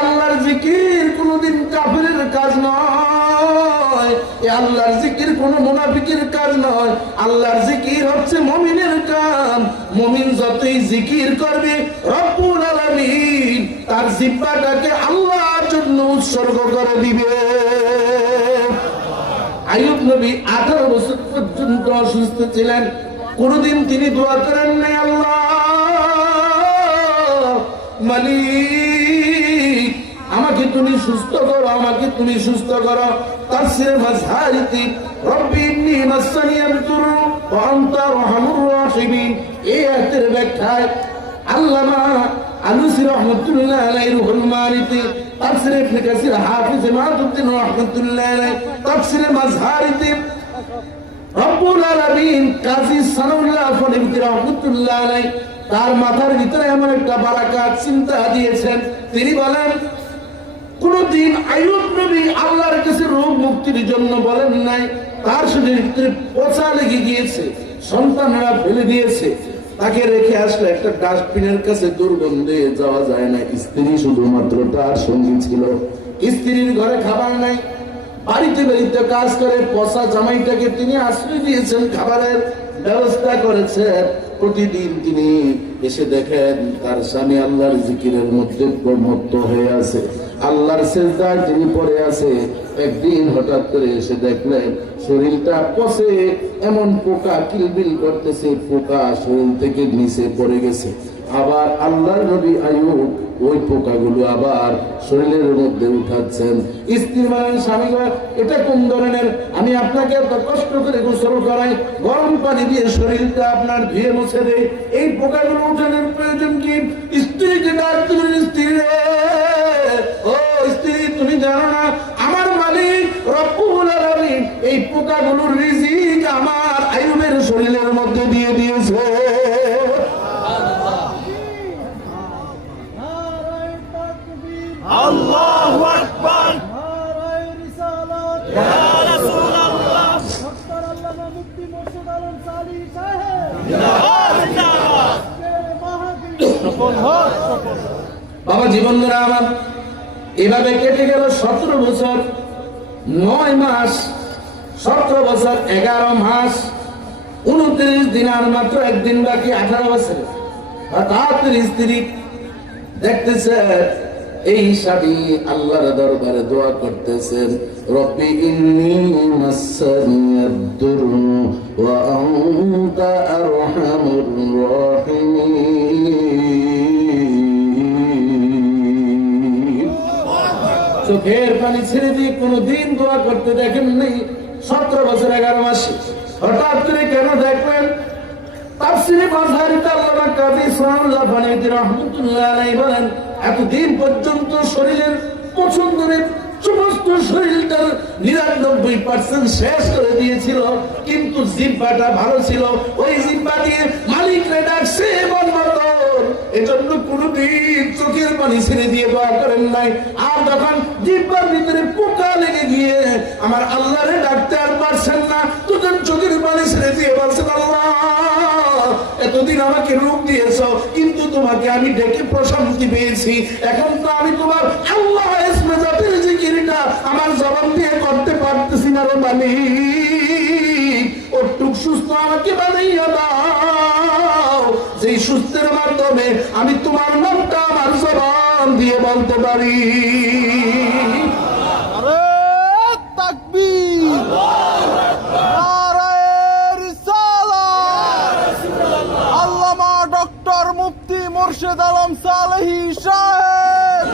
আল্লাহর জিকির কোনদিন কাফিরের কাজ নয়, এই আল্লাহর জিকির কোন মুনাফিকের কাজ নয়। আল্লাহর জিকির হচ্ছে মুমিনের কাজ। মুমিন যতই জিকির করবে রব্বুল আলামিন তার জিহ্বাটাকে আল্লাহর জন্য উৎসর্গ করে দিবে। আইয়ুব নবী 18 বছর পর্যন্ত অসুস্থ ছিলেন, কোনদিন তিনি দোয়া করেন নাই আল্লাহ মালিক আমাকে তুমি সুস্থ করো, আমাকে তুমি সুস্থ করো। তাফসীরে মাযহারিতে রব্বি ইন্নী মাসসানিয়াদ দুররু ওয়া আনতা আরহামুর রাহিমিন, এই আয়াতের ব্যাখ্যায় আল্লামা আলুসি রাহমাতুল্লাহ আলাইহি রুহুল মানিতে, তাফসীরে ইবনে কাসির হাফিজ ইমাদউদ্দিন রাহমাতুল্লাহ আলাইহি, তাফসীরে মাযহারিতে রব্বুল আলামিন কাজী সানাউল্লাহ ফরিদি রাহমাতুল্লাহ আলাইহি তার মাথার ভিতরে এমন একটা বারাকাত চিন্তা দিয়েছেন। তিনি বলেন কোনদিন আইয়ুব নবী আল্লাহর কাছে রোগ মুক্তির জন্য বলেন নাই। তার শরীরের ভিতরে পচা লেগে গিয়েছে, সন্তানরা ফেলে দিয়েছে, তাকে রেখে আসলে একটা ডাস্টবিনের কাছে দুর্গন্ধে যাওয়া যায় না। স্ত্রী শুধুমাত্র তার সঙ্গী ছিল, স্ত্রীর ঘরে খাবার নাই, বাড়িতে বাড়িতে কাজ করে পচা জামাইটাকে তিনি আশ্রয় দিয়েছেন, খাবারের ব্যবস্থা করেছেন। প্রতিদিন তিনি এসে দেখেন তার স্বামী আল্লাহর জিকিরের মধ্যে মত্ত হয়ে আছে, আল্লাহর সিজদায় তিনি পড়ে আছে। একদিন হঠাৎ করে এসে দেখলেন শরীরটা পচে, এমন পোকা কিলবিল করতেছে, পোকা শরীর থেকে নিচে পড়ে গেছে। আবার আল্লাহর নবী আইয়ুব ওই পোকাগুলো আবার শরীরের মধ্যে উঠাচ্ছেন। স্ত্রী বলেন স্বামী এটা কোন ধরনের, আমি আপনাকে এত কষ্ট করে গোসল করাই, গরম পানি দিয়ে শরীরটা আপনার ধুয়ে মুছে দেই, এই পোকাগুলো উঠানোর প্রয়োজন কি? স্ত্রীকে ডাক দিলেন, স্ত্রী রে, ও স্ত্রী তুমি জানো না আমার মালিক রব্বুল আলামিন এই পোকাগুলোর রিজিক আমার আইয়ুবের শরীরের মধ্যে দিয়ে দিয়েছে। আল্লাহু আকবার, নারায়ে রিসালাত, ইয়া রাসূলুল্লাহ, ডক্টর আল্লামা মুফতি মোর্শেদ আলম সালি সাহেব জিন্দাবাদ, সফল হোক। বাবা জীবনরা আমার এভাবে কেটে গেল 17 বছর 9 মাস, 17 বছর 11 মাস 29 দিন, আর মাত্র একদিন বাকি 18 বছর। হঠাৎ স্ত্রী দেখতেছে এই স্বামী আল্লাহর দরবারে দোয়া করতেছেন, রব্বি ইন্নী মাসসানিয়াদ দুররু ওয়া আনতা আরহামুর রাহিমিন। চোখের পানি ছেড়ে দিয়ে কোনদিন দোয়া করতে দেখেন নাই 17 বছর 11 মাসে। হঠাৎ করে কেন দেখলেন? তাফসীরে মাযহারিতে আল্লামা কাজী সানাউল্লাহ ফরিদি রাহমাতুল্লাহ আলাইহি বলেন এতদিন পর্যন্ত শরীরের পছন্দের সমস্ত শরীরটার 99% শেষ করে দিয়েছিল, কিন্তু জিহ্বাটা ভালো ছিল। ওই জিহ্বা দিয়ে মালিকরে ডাকছে মন মতো, এজন্য কোনদিন চোখের পানি ছেড়ে দিয়ে দোয়া করেন নাই। আর যখন জিহ্বার ভিতরে পোকা লেগে গিয়ে আমার আল্লাহরে ডাকতে আর পারছেন না, তখন চোখের পানি ছেড়ে দিয়ে বলছেন আল্লাহ এতদিন আমাকে রূপ দিয়েছ, কিন্তু তোমাকে আমি ডেকে প্রশান্তি পেয়েছি, এখন তো আমি তোমার আল্লাহ ইসমে জাতের জিকিরটা আমার জবান দিয়ে করতে পারতেছি না রে মালিক, ওটুক সুস্থ আমাকে বানাইয়া দাও, যেই সুস্থের মাধ্যমে আমি তোমার নামটা আমার জবান দিয়ে বলতে পারি। মুফতি মোর্শেদ আলম সালেহী সাহেব